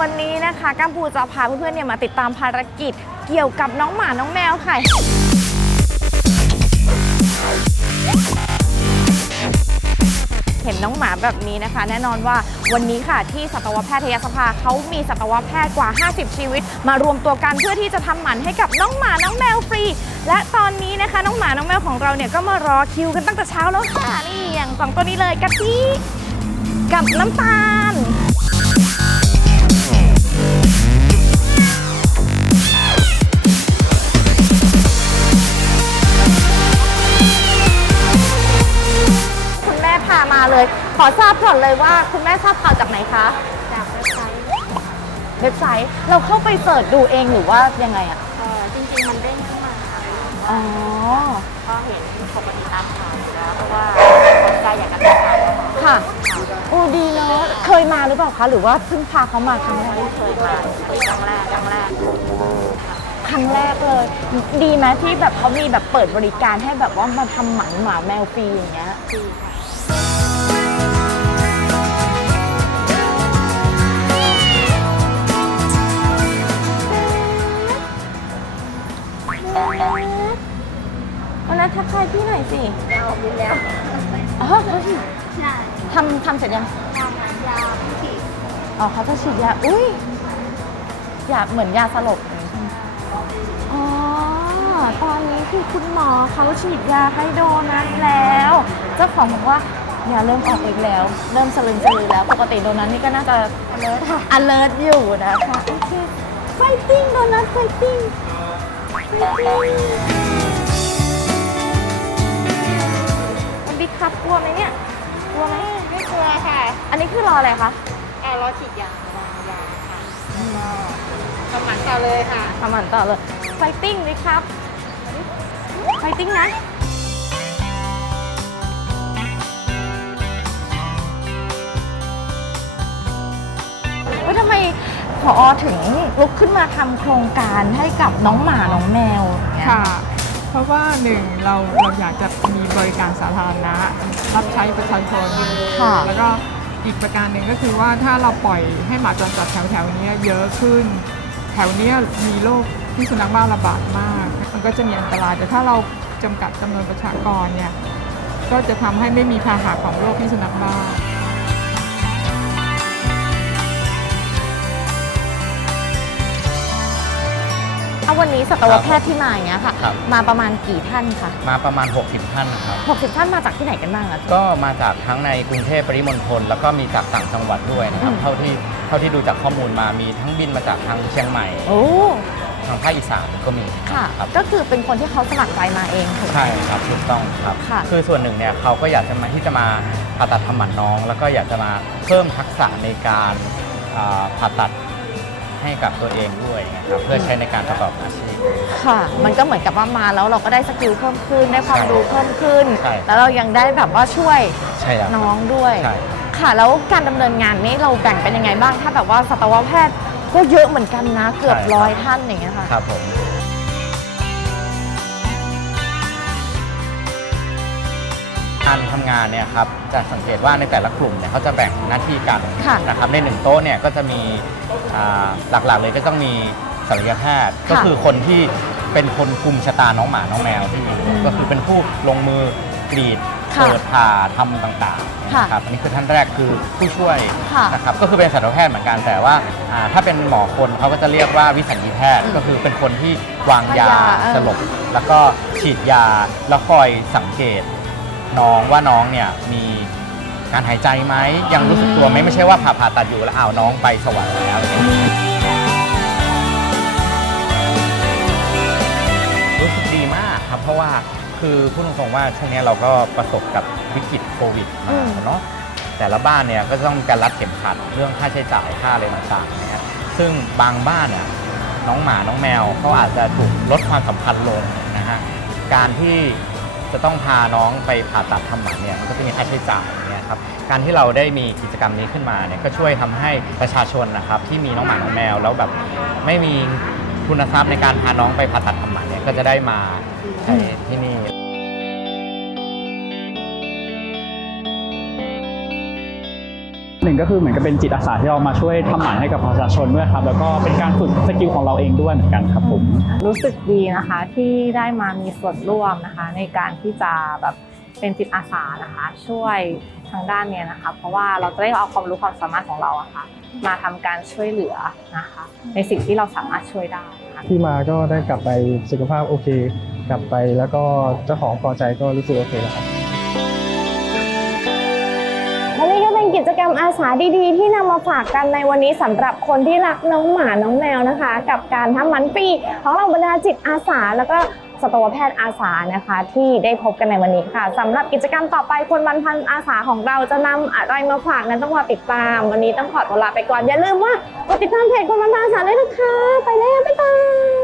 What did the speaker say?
วันนี้นะคะกัมพูจะพาเพื่อนๆเนี่ยมาติดตามภารกิจเกี่ยวกับน้องหมาน้องแมวค่ะเห็นน้องหมาแบบนี้นะคะ แน่นอนว่าวันนี้ค่ะที่สัตวแพทยสภาเขามีสัตวแพทย์กว่า 50 ชีวิต มารวมตัวกันเพื่อที่จะทำหมันให้กับน้องหมาน้องแมวฟรี และตอนนี้นะคะน้องหมาน้องแมวของเราเนี่ยก็มารอคิวกันตั้งแต่เช้าแล้วค่ะนี่อย่างสองตัวนี้เลยกะทิ กับน้ำตาล คุณแม่พามาเลย ขอทราบก่อนเลยว่าคุณแม่ทราบข่าวจากไหนคะ จากเว็บไซต์เว็บไซต์เราเข้าไปเสิร์ชดูเองหรือว่ายังไงอะเอ่อจริงๆ มันเด้งขึ้นมาค่ะอ๋อ ก็เห็นปกติตามข่าวอยู่แล้วเพราะว่าสนใจอยากจะทำงานนะคะ ค่ะอูดีเนาะเค ยมาหรือเปล่าคะหรือว่าเพิ่งพาเขามาครั้งแรกไม่เคยมาเป็นครั้งแรกครั้งแรกครั้งแรกเลย ดีไหมที่แบบเขามีแบบเปิดบริการให้แบบว่ามาทำหมันหมาแมวฟรีอย่างเงี้ยฟรีค่ะวันนั้นทักทายพี่หน่อยสิ เอาบินแล้ว อ๋อเขาฉีดใช่ ทำทำเสร็จยังยาหมายาพิธีอ๋อเขาจะฉีดยาอุ้ยยาเหมือนยาสลบอย่างนี้ใช่ไหมอ๋อตอนนี้คือคุณหมอเขาฉีดยาให้โดนัทแล้ว เจ้าของบอกว่ายาเริ่มออกอีกแล้ว เริ่มสลึมสลือแล้วปกติโดนัทนี่ก็น่าจะ alert ค่ะ alert อยู่นะคะโอเค fighting โดนัท fighting fighting มันบิ๊กครับกลัวไหมเนี่ยกลัวไหม ไม่กลัวค่ะอันนี้คือรออะไรคะอ่ารอฉีดยาวางยาค่ะแล้วก็ทำหมันต่อเลยค่ะ ทำมันต่อเลยไฟติ้งเลยครับไฟติ้งนะว่าทำไมพอถึงลุกขึ้นมาทำโครงการให้กับน้องหมา น้องแมวอย่างเงี้ย ค่ะ เพราะว่าหนึ่งเราเราอยากจะมีบริการสาธารณะรับใช้ประชาชนค่ะ แล้วก็อีกประการหนึ่งก็คือว่าถ้าเราปล่อยให้หมาจรจัดแถวแถวๆเนี้ยเยอะขึ้น แถวเนี้ยมีโรคที่สุนัขบ้าระบาดมาก มันก็จะมีอันตรายแต่ถ้าเราจำกัดจำนวนประชากรเนี่ยก็จะทำให้ไม่มีพาหะของโรคที่สุนัขบ้า เอาวันนี้สัตวแพทย์ที่มาอย่างเงี้ยค่ะ ครับ มาประมาณกี่ท่านคะมาประมาณ 60 ท่านนะครับ 60 ท่านมาจากที่ไหนกันบ้างอะ ก็มาจากทั้งในกรุงเทพปริมณฑลแล้วก็มีจากต่างจังหวัดด้วยนะครับอืม เท่าที่เท่าที่ดูจากข้อมูลมามีทั้งบินมาจากทางเชียงใหม่ โอ้ทางภาคอีสานก็มีค่ะ ครับก็คือเป็นคนที่เขาสมัครใจมาเองถูกไหม ใช่ครับถูกต้องครับค่ะคือส่วนหนึ่งเนี่ยเขาก็อยากจะมาที่จะมาผ่าตัดทำหมันน้อง แล้วก็อยากจะมาเพิ่มทักษะในการอ่าผ่าตัด ให้กับตัวเองด้วยนะครับเพื่อใช้ในการประกอบอาชีพ ค่ะ มันก็เหมือนกับว่ามาแล้วเราก็ได้สกิลเพิ่มขึ้นได้ความใช่รู้เพิ่มขึ้น ใช่ แล้วเรายังได้แบบว่าช่วยใช่แล้วน้องด้วย ใช่ ค่ะ แล้วการดำเนินงานนี้เราแบ่งเป็นยังไงบ้าง ถ้าแบบว่าสัตวแพทย์ก็เยอะเหมือนกันนะเกือบร้อยท่านอย่างเงี้ยค่ะ ครับผมการทำงานเนี่ยครับจะสังเกตว่าในแต่ละกลุ่มเนี่ยเขาจะแบ่งหน้าที่กันค่ะนะครับในหนึ่งโต๊ะเนี่ยก็จะมีอ่า หลักๆเลยก็ต้องมีศัลยแพทย์ก็คือคนที่เป็นคนกลุ่มชะตาน้องหมาน้องแมวที่อยู่ก็คือเป็นผู้ลงมือกรีดค่ะเปิดผ่าทำต่างๆค่ะนะครับอันนี้คือท่านแรกคือผู้ช่วยค่ะนะครับก็คือเป็นสัตวแพทย์เหมือนกันแต่ว่าอ่าถ้าเป็นหมอคนเขาก็จะเรียกว่าวิสัญญีแพทย์อืมก็คือเป็นคนที่วางยาวางยาเออสลบแล้วก็ฉีดยาแล้วคอยสังเกตน้องว่าน้องเนี่ยมี การหายใจไหมยังรู้สึกตัวไหมไม่ใช่ว่าผ่าผ่าตัดอยู่แล้วอ้าวน้องไปสวรรค์แล้วอะไรอย่างเงี้ยรู้สึกดีมากครับเพราะว่าคือพูดตรงๆว่าช่วงนี้เราก็ประสบกับวิกฤตโควิดอืมามเนาะแต่ละบ้านเนี่ยก็จะต้องมีการรัดเข็มขัดเรื่องค่าใช้จ่ายค่าอะไรต่างๆเนี่ยซึ่งบางบ้านเนี่ยน้องหมาน้องแมวเขาอาจจะถูกลดความสำคัญลงนะฮะการที่ จะต้องพาน้องไปผ่าตัดทำหมันเนี่ยมันก็จะมีค่าใช้จ่ายเนี่ยครับการที่เราได้มีกิจกรรมนี้ขึ้นมาเนี่ยก็ช่วยทำให้ประชาชนนะครับที่มีน้องหมาน้องแมวแล้วแบบไม่มีทุนทรัพย์ในการพาน้องไปผ่าตัดทำหมันเนี่ยก็จะได้มาใช้ที่นี่ หนึ่งก็คือเหมือนกับเป็นจิตอาสาที่เรามาช่วยทำหมันให้กับประชาชนด้วยครับ แล้วก็เป็นการฝึกสกิลของเราเองด้วยเหมือนกันครับผมรู้สึกดีนะคะที่ได้มามีส่วนร่วมนะคะ ในการที่จะแบบเป็นจิตอาสานะคะ ช่วยทางด้านเนี้ยนะคะ เพราะว่าเราจะได้เอาความรู้ความสามารถของเราอะค่ะมาทำการช่วยเหลือนะคะ ในสิ่งที่เราสามารถช่วยได้นะคะ ที่มาก็ได้กลับไปสุขภาพโอเค กลับไปแล้วก็เจ้าของพอใจก็รู้สึกโอเคแล้วครับ เป็นกิจกรรมอาสาดีๆ ที่นำมาฝากกันในวันนี้สำหรับคนที่รักน้องหมาน้องแมวนะคะ กับการทำมันฟรีของเราบรรดาจิตอาสาแล้วก็สัตวแพทย์อาสานะคะที่ได้พบกันในวันนี้ค่ะสำหรับกิจกรรมต่อไปคนบันพันอาสาของเราจะนำอะไรมาฝากนั้นต้องรอติดตาม วันนี้ต้องขอตัวลาไปก่อนอย่าลืมว่ากดติดตามเพจคนบันพันอาสาด้วยนะคะ ไปแล้วบ๊ายบายอ